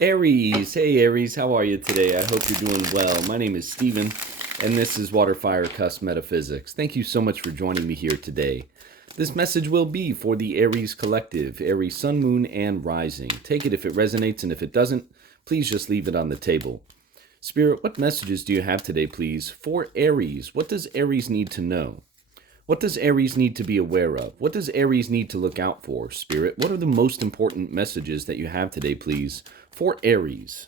Aries, hey Aries, how are you today? I hope you're doing well. My name is Steven, and this is WATERFIRECUSP Metaphysics. Thank you so much for joining me here today. This message will be for the Aries Collective, Aries Sun, Moon, and Rising. Take it if it resonates, and if it doesn't, please just leave it on the table. Spirit, what messages do you have today, please, for Aries? What does Aries need to know? What does Aries need to be aware of? What does Aries need to look out for, Spirit? What are the most important messages that you have today, please, for Aries?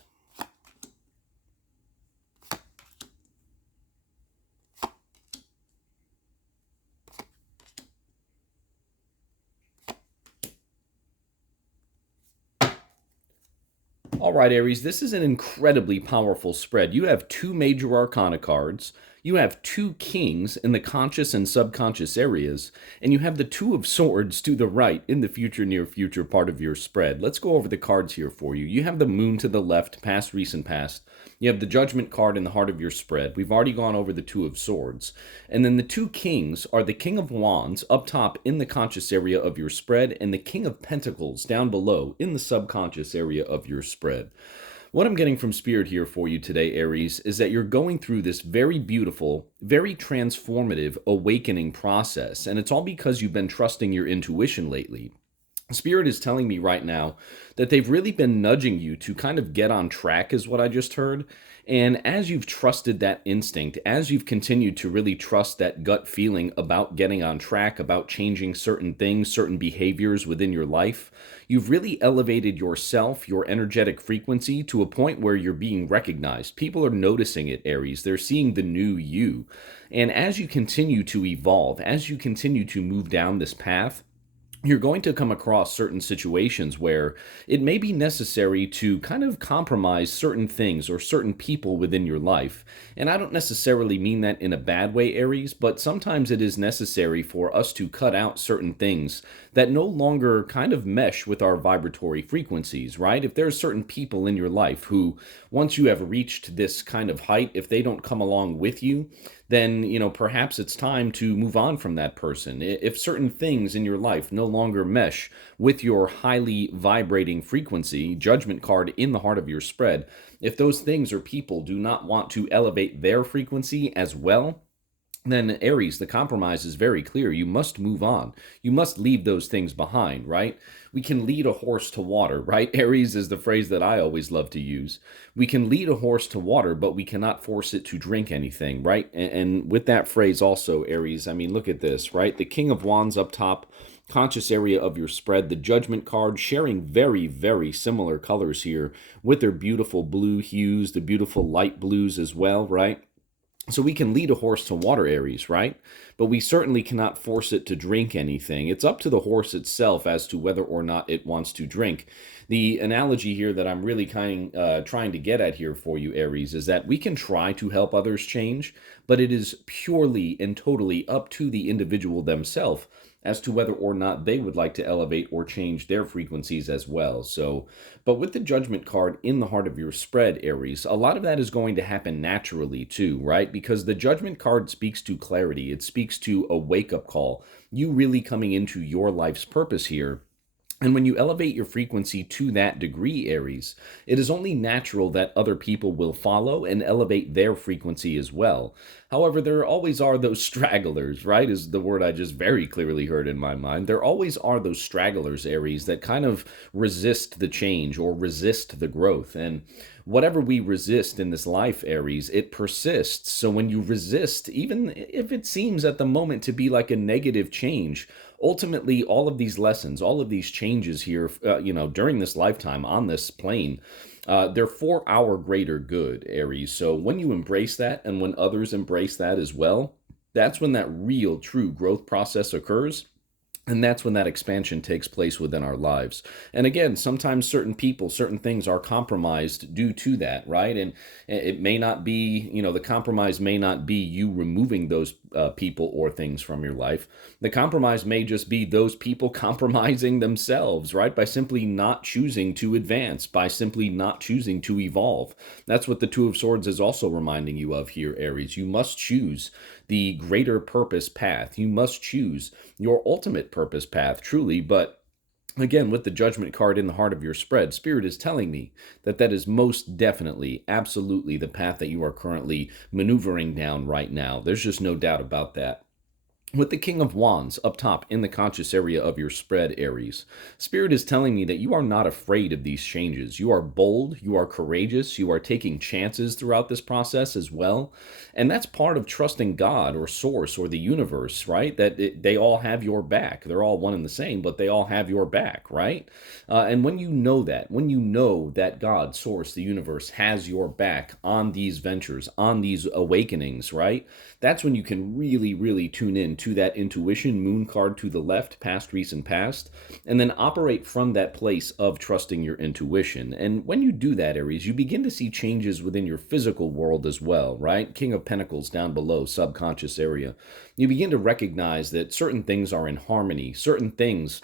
All right, Aries, this is an incredibly powerful spread. You have two major arcana cards. You have two kings in the conscious and subconscious areas, and you have the two of swords to the right in the future, near future part of your spread. Let's go over the cards here for you. You have the moon to the left, past, recent, past. You have the judgment card in the heart of your spread. We've already gone over the two of swords. And then the two kings are the king of wands up top in the conscious area of your spread, and the king of pentacles down below in the subconscious area of your spread. What I'm getting from Spirit here for you today, Aries, is that you're going through this very beautiful, very transformative awakening process. And it's all because you've been trusting your intuition lately. Spirit is telling me right now that they've really been nudging you to kind of get on track, is what I just heard. And as you've trusted that instinct, as you've continued to really trust that gut feeling about getting on track, about changing certain things, certain behaviors within your life, you've really elevated yourself, your energetic frequency to a point where you're being recognized. People are noticing it, Aries. They're seeing the new you. And as you continue to evolve, as you continue to move down this path, you're going to come across certain situations where it may be necessary to kind of compromise certain things or certain people within your life. And I don't necessarily mean that in a bad way, Aries, but sometimes it is necessary for us to cut out certain things that no longer kind of mesh with our vibratory frequencies, right? If there's certain people in your life who, once you have reached this kind of height, if they don't come along with you, then, perhaps it's time to move on from that person. If certain things in your life no longer mesh with your highly vibrating frequency, judgment card in the heart of your spread, if those things or people do not want to elevate their frequency as well, then Aries, the compromise is very clear. You must move on. You must leave those things behind, right? We can lead a horse to water, right? Aries is the phrase that I always love to use. We can lead a horse to water, but we cannot force it to drink anything, right? And with that phrase also, Aries, I mean, look at this, right? The King of Wands up top, conscious area of your spread, the Judgment card, sharing very, very similar colors here with their beautiful blue hues, the beautiful light blues as well, right? So we can lead a horse to water, Aries, right? But we certainly cannot force it to drink anything. It's up to the horse itself as to whether or not it wants to drink. The analogy here that I'm really trying to get at here for you, Aries, is that we can try to help others change, but it is purely and totally up to the individual themselves as to whether or not they would like to elevate or change their frequencies as well. So, but with the Judgment card in the heart of your spread, Aries, a lot of that is going to happen naturally too, right? Because the Judgment card speaks to clarity. It speaks to a wake-up call. You really coming into your life's purpose here. And when you elevate your frequency to that degree, Aries, it is only natural that other people will follow and elevate their frequency as well. However, there always are those stragglers, right? Is the word I just very clearly heard in my mind. There always are those stragglers, Aries, that kind of resist the change or resist the growth. And whatever we resist in this life, Aries, it persists. So when you resist, even if it seems at the moment to be like a negative change, ultimately all of these lessons, all of these changes here, during this lifetime on this plane, they're for our greater good, Aries. So when you embrace that and when others embrace that as well, that's when that real, true growth process occurs. And that's when that expansion takes place within our lives. And again, sometimes certain people, certain things are compromised due to that, right? And it may not be, the compromise may not be you removing those people or things from your life. The compromise may just be those people compromising themselves, right? By simply not choosing to advance, by simply not choosing to evolve. That's what the Two of Swords is also reminding you of here, Aries. You must choose the greater purpose path. You must choose your ultimate purpose path, truly, but Again, with the Judgment card in the heart of your spread, Spirit is telling me that that is most definitely, absolutely the path that you are currently maneuvering down right now. There's just no doubt about that. With the King of Wands up top in the conscious area of your spread, Aries, Spirit is telling me that you are not afraid of these changes. You are bold, you are courageous, you are taking chances throughout this process as well. And that's part of trusting God or Source or the universe, right? They all have your back. They're all one and the same, but they all have your back, right? And when you know that, when you know that God, Source, the universe has your back on these ventures, on these awakenings, right? That's when you can really, really tune in to that intuition, moon card to the left, past, recent, past, and then operate from that place of trusting your intuition. And when you do that, Aries, you begin to see changes within your physical world as well, right? King of Pentacles down below, subconscious area. You begin to recognize that certain things are in harmony, certain things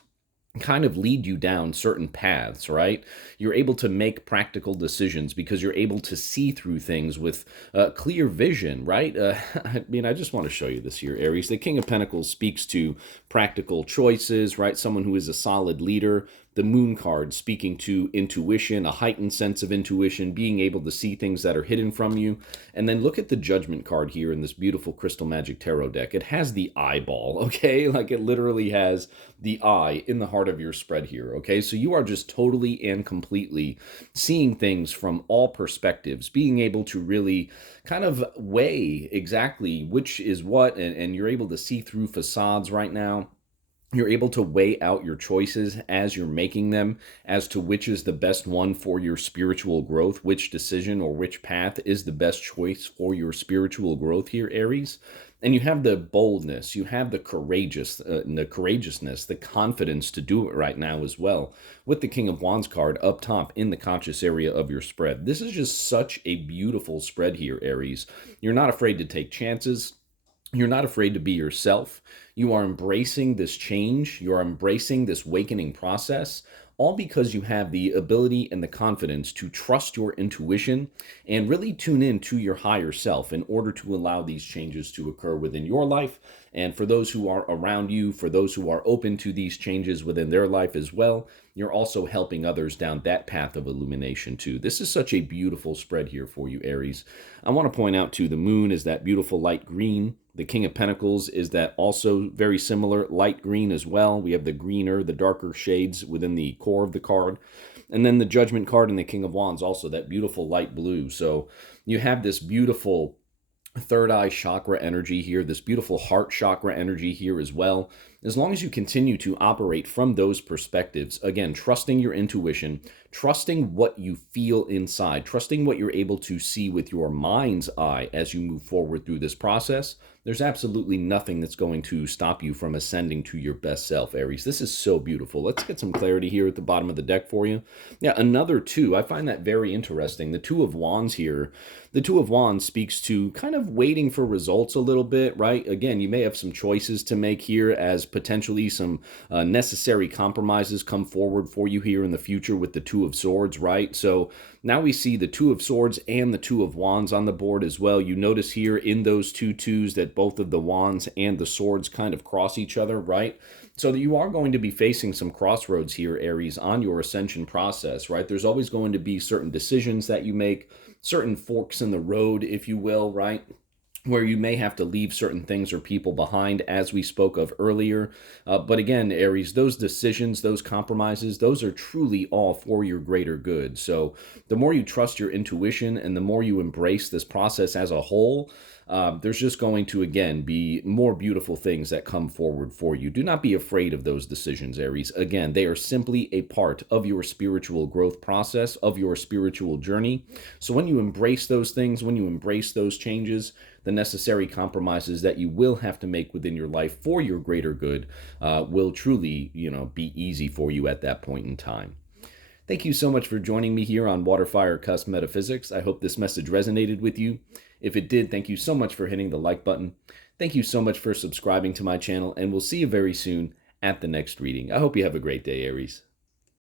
kind of lead you down certain paths, right? You're able to make practical decisions because you're able to see through things with clear vision, right? I mean, I just want to show you this here, Aries. The King of Pentacles speaks to practical choices, right? Someone who is a solid leader. The Moon card speaking to intuition, a heightened sense of intuition, being able to see things that are hidden from you. And then look at the Judgment card here in this beautiful Crystal Magic Tarot deck. It has the eyeball, okay? Like it literally has the eye in the heart of your spread here, okay? So you are just totally and completely seeing things from all perspectives, being able to really kind of weigh exactly which is what, and you're able to see through facades right now. You're able to weigh out your choices as you're making them as to which is the best one for your spiritual growth, which decision or which path is the best choice for your spiritual growth here, Aries. And you have the boldness, you have the courageousness, the confidence to do it right now as well. With the King of Wands card up top in the conscious area of your spread. This is just such a beautiful spread here, Aries. You're not afraid to take chances. You're not afraid to be yourself. You are embracing this change. You are embracing this awakening process, all because you have the ability and the confidence to trust your intuition and really tune in to your higher self in order to allow these changes to occur within your life. And for those who are around you, for those who are open to these changes within their life as well, you're also helping others down that path of illumination too. This is such a beautiful spread here for you, Aries. I want to point out too, the moon is that beautiful light green. The King of Pentacles is that also very similar light green as well. We have the greener, the darker shades within the core of the card. And then the Judgment card and the King of Wands also that beautiful light blue. So you have this beautiful third eye chakra energy here, this beautiful heart chakra energy here as well. As long as you continue to operate from those perspectives, again, trusting your intuition, trusting what you feel inside, trusting what you're able to see with your mind's eye as you move forward through this process, there's absolutely nothing that's going to stop you from ascending to your best self, Aries. This is so beautiful. Let's get some clarity here at the bottom of the deck for you. Yeah, another two. I find that very interesting. The Two of Wands here. The Two of Wands speaks to kind of waiting for results a little bit, right? Again, you may have some choices to make here as potentially some necessary compromises come forward for you here in the future with the Two of Swords, right? So now we see the Two of Swords and the Two of Wands on the board as well. You notice here in those two twos that both of the wands and the swords kind of cross each other, right? So that you are going to be facing some crossroads here, Aries, on your ascension process, right? There's always going to be certain decisions that you make, certain forks in the road, if you will, right? Where you may have to leave certain things or people behind, as we spoke of earlier. But again, Aries, those decisions, those compromises, those are truly all for your greater good. So the more you trust your intuition and the more you embrace this process as a whole, there's just going to, again, be more beautiful things that come forward for you. Do not be afraid of those decisions, Aries. Again, they are simply a part of your spiritual growth process, of your spiritual journey. So when you embrace those things, when you embrace those changes, the necessary compromises that you will have to make within your life for your greater good will truly, be easy for you at that point in time. Thank you so much for joining me here on WaterFireCusp Metaphysics. I hope this message resonated with you. If it did, thank you so much for hitting the like button. Thank you so much for subscribing to my channel, and we'll see you very soon at the next reading. I hope you have a great day, Aries.